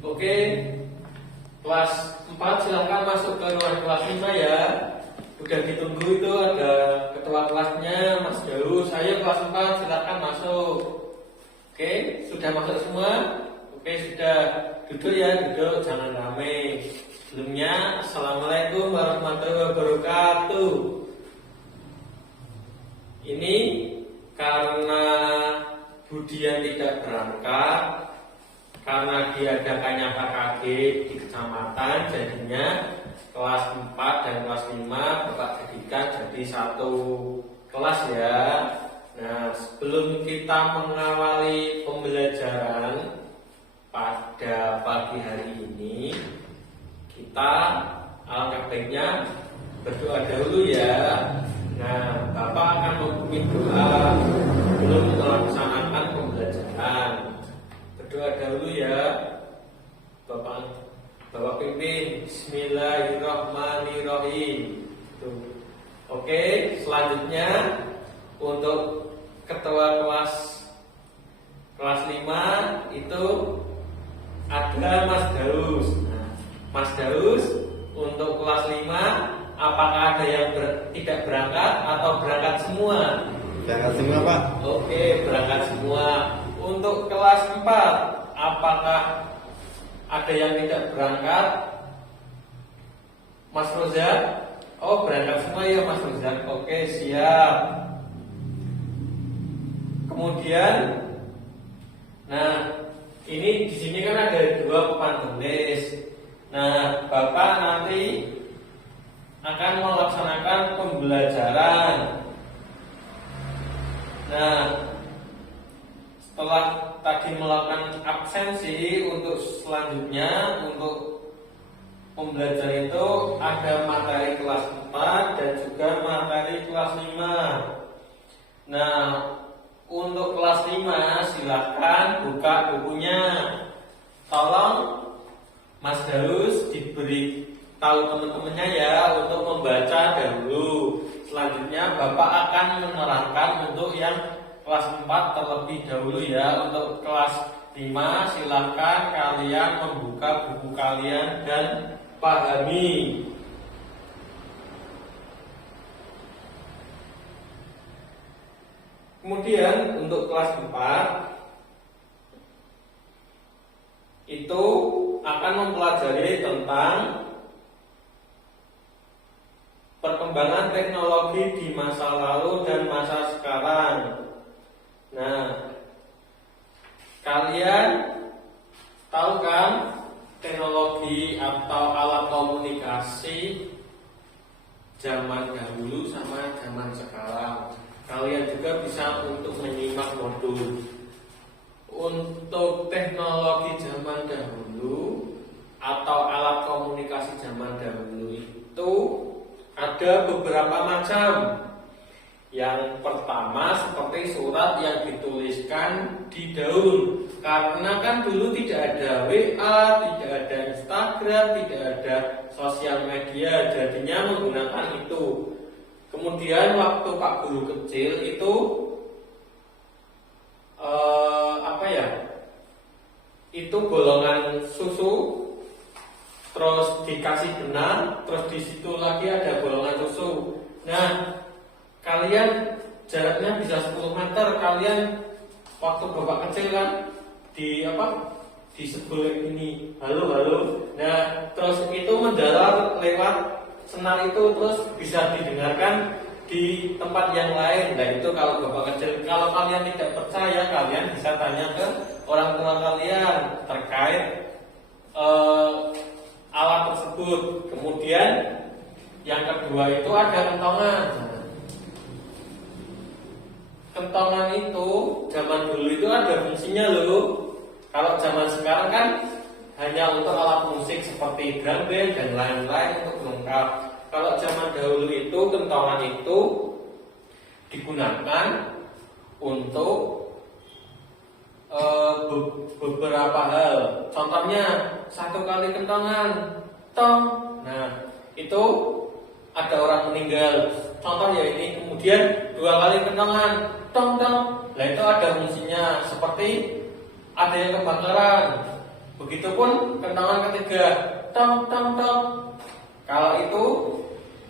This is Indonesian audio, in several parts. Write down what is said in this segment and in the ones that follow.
Oke, kelas 4 silahkan masuk ke ruang kelas 5 ya. Udah ditunggu itu ada ketua kelasnya Mas Daus. Ayo kelas 4 silahkan masuk. Oke, sudah masuk semua? Oke, sudah. Duduk ya, duduk, jangan rame. Sebelumnya, Assalamualaikum warahmatullahi wabarakatuh. Ini karena Budian tidak berangkat, karena diadakannya KKG di kecamatan, jadinya kelas 4 dan kelas 5 Bapak jadikan jadi satu kelas ya. Nah, sebelum kita mengawali pembelajaran pada pagi hari ini, kita alangkah baiknya berdoa dahulu ya. Nah, Bapak akan memimpin doa sebelum melaksanakan pembelajaran. Berdoa dahulu ya, Bapak pimpin. Bismillahirrahmanirrahim. Oke, selanjutnya untuk ketua kelas 5 itu ada Mas Daus. Nah, Mas Daus untuk kelas 5 apakah ada yang tidak berangkat atau berangkat semua? Berangkat semua, Pak. Oke, berangkat semua. Untuk kelas 4 apakah ada yang tidak berangkat? Mas Roza? Oh, berangkat semua ya Mas Roza. Oke, siap. Kemudian, nah ini di sini kan ada dua papan tulis. Nah, Bapak nanti akan melaksanakan pembelajaran. Nah, setelah tadi melakukan absensi, untuk selanjutnya untuk pembelajaran itu ada materi kelas 4 dan juga materi kelas 5. Nah, untuk kelas 5 silahkan buka bukunya. Tolong Mas Daus diberi tahu teman-temannya ya untuk membaca dahulu. Selanjutnya Bapak akan menerangkan untuk yang kelas 4 terlebih dahulu ya. Untuk kelas 5 silahkan kalian membuka buku kalian dan pahami. Kemudian untuk kelas 4 itu akan mempelajari tentang perkembangan teknologi di masa lalu dan masa sekarang. Nah, kalian tahu kan teknologi atau alat komunikasi zaman dahulu sama zaman sekarang? Kalian juga bisa untuk menyimak modul. Untuk teknologi zaman dahulu atau alat komunikasi zaman dahulu itu ada beberapa macam. Yang pertama seperti surat yang dituliskan di daun. Karena kan dulu tidak ada WA, tidak ada Instagram, tidak ada sosial media, jadinya menggunakan itu. Kemudian waktu Pak Guru kecil itu itu golongan susu, terus dikasih benang, terus di situ lagi ada golongan susu. Nah, kalian jaraknya bisa 10 meter. Kalian waktu Bapak kecil kan di sebelah ini, halo. Nah, terus itu mendalar lewat senar itu, terus bisa didengarkan di tempat yang lain. Nah, itu kalau Bapak kecil. Kalau kalian tidak percaya, kalian bisa tanya ke orang tua kalian terkait alat tersebut. Kemudian yang kedua itu ada kentongan. Kentongan itu zaman dulu itu ada fungsinya loh. Kalau zaman sekarang kan hanya untuk alat musik seperti drum band dan lain-lain untuk melengkap. Kalau zaman dahulu itu kentongan itu digunakan untuk beberapa hal. Contohnya, satu kali kentongan, tong. Nah, itu ada orang meninggal. Contoh ya ini. Kemudian 2 kali kentongan, tong. Nah, itu ada fungsinya. Seperti ada yang kebakaran, Begitupun kentongan ketiga, tong tong tong. Kalau itu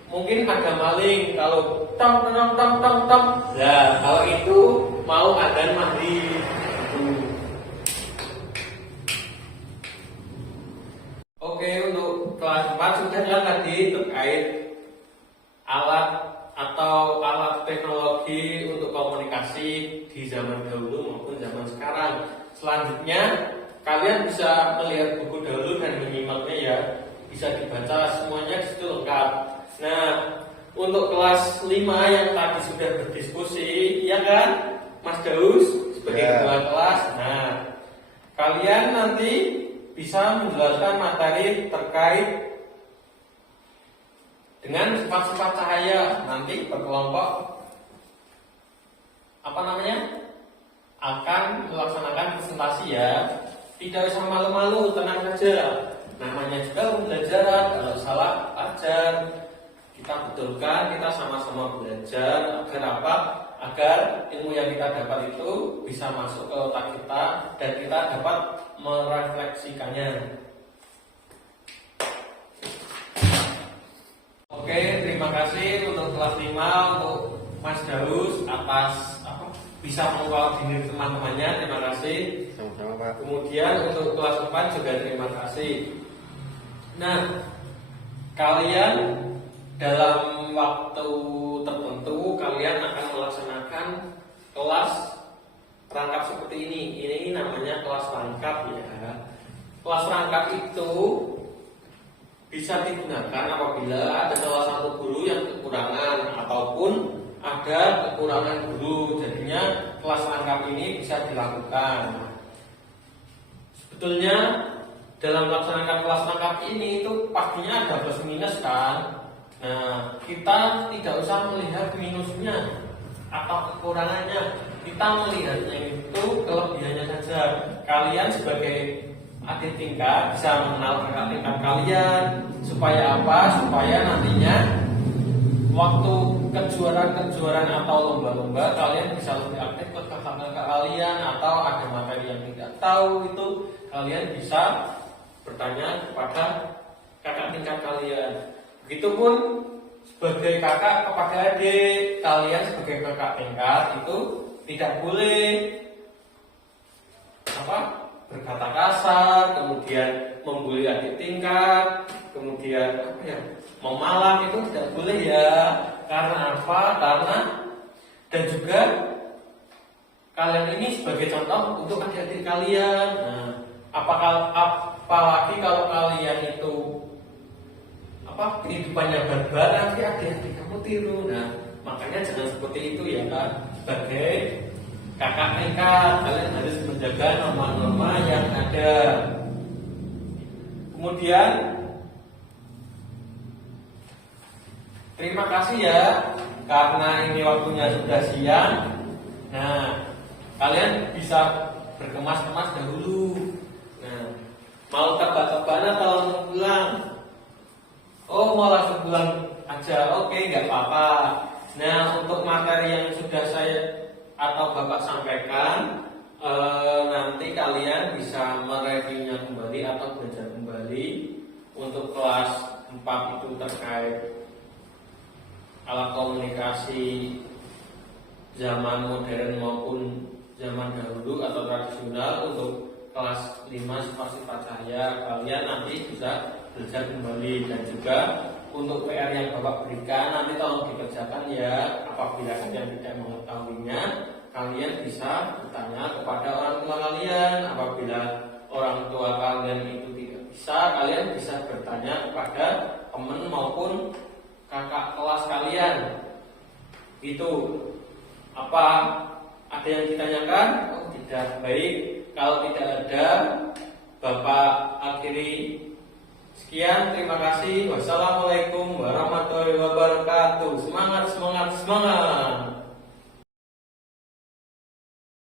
mungkin ada maling, kalau tong tong tong tong tong. Nah, kalau itu mau adzan maghrib. Oke, untuk kelas 4 sudah jelas tadi terkait alat atau alat teknologi untuk komunikasi di zaman dahulu maupun zaman sekarang. Selanjutnya kalian bisa melihat buku dahulu dan menyimaknya ya, bisa dibaca semuanya di situ lengkap. Nah, untuk kelas 5 yang tadi sudah berdiskusi, ya kan, Mas Daus sebagai ketua kelas. Nah, kalian nanti bisa menjelaskan materi terkait dengan sifat-sifat cahaya. Nanti berkelompok akan melaksanakan presentasi ya. Tidak usah malu-malu, tenang saja. Namanya juga pembelajaran, kalau salah ajar kita betulkan, kita sama-sama belajar agar apa? Agar ilmu yang kita dapat itu bisa masuk ke otak kita dan kita dapat merefleksikannya. Oke, terima kasih untuk kelas 5 untuk Mas Daus atas bisa mengkoordinir teman-temannya, terima kasih. Sama-sama, Pak. Kemudian untuk kelas 4 juga terima kasih. Nah, kalian dalam waktu tertentu kalian akan melaksanakan kelas rangkap seperti ini. Ini namanya kelas rangkap ya. Kelas rangkap itu bisa digunakan apabila ada salah satu guru yang kekurangan ataupun ada kekurangan guru. Jadinya kelas rangkap ini bisa dilakukan. Sebetulnya dalam melaksanakan kelas rangkap ini itu pastinya ada plus minus kan. Nah, kita tidak usah melihat minusnya atau kekurangannya, kita melihatnya itu kelebihannya saja. Kalian sebagai adik tingkat bisa mengenal kakak tingkat kalian supaya apa? Supaya nantinya waktu kejuaraan atau lomba-lomba kalian bisa lebih aktif ke kakak-kakak kalian, atau ada materi yang tidak tahu itu kalian bisa bertanya kepada kakak tingkat kalian. Begitupun sebagai kakak kepada adik, kalian sebagai kakak tingkat itu tidak boleh berkata kasar, kemudian membuli adik tingkat, kemudian memalang, itu tidak boleh ya. Karena apa? Karena dan juga kalian ini sebagai contoh untuk adik-adik kalian. Nah, apalagi kalau kalian itu kehidupannya barbar, nanti adik-adik kamu tiru. Nah, makanya jangan seperti itu ya kan. Sebagai kakak tingkat, kalian harus menjaga norma-norma yang ada. Kemudian terima kasih ya, karena ini waktunya sudah siang. Nah, kalian bisa berkemas-kemas dahulu. Nah, mau tebak-tebakan atau langsung pulang? Oh, mau langsung pulang aja, oke, nggak apa-apa. Nah, untuk materi yang sudah saya atau Bapak sampaikan, nanti kalian bisa mereviewnya kembali atau belajar kembali. Untuk kelas 4 itu terkait alat komunikasi zaman modern maupun zaman dahulu atau tradisional. Untuk kelas 5 sifat-sifat cahaya, kalian nanti bisa belajar kembali. Dan juga untuk PR yang Bapak berikan nanti tolong dikerjakan ya. Apabila kalian tidak mengetahuinya, kalian bisa bertanya kepada orang tua kalian. Apabila orang tua kalian itu tidak bisa, kalian bisa bertanya kepada teman maupun kakak kelas kalian. Itu apa? Ada yang ditanyakan? Oh tidak, baik. Kalau tidak ada, Bapak akhiri. Sekian, terima kasih. Wassalamualaikum warahmatullahi wabarakatuh. Semangat, semangat, semangat.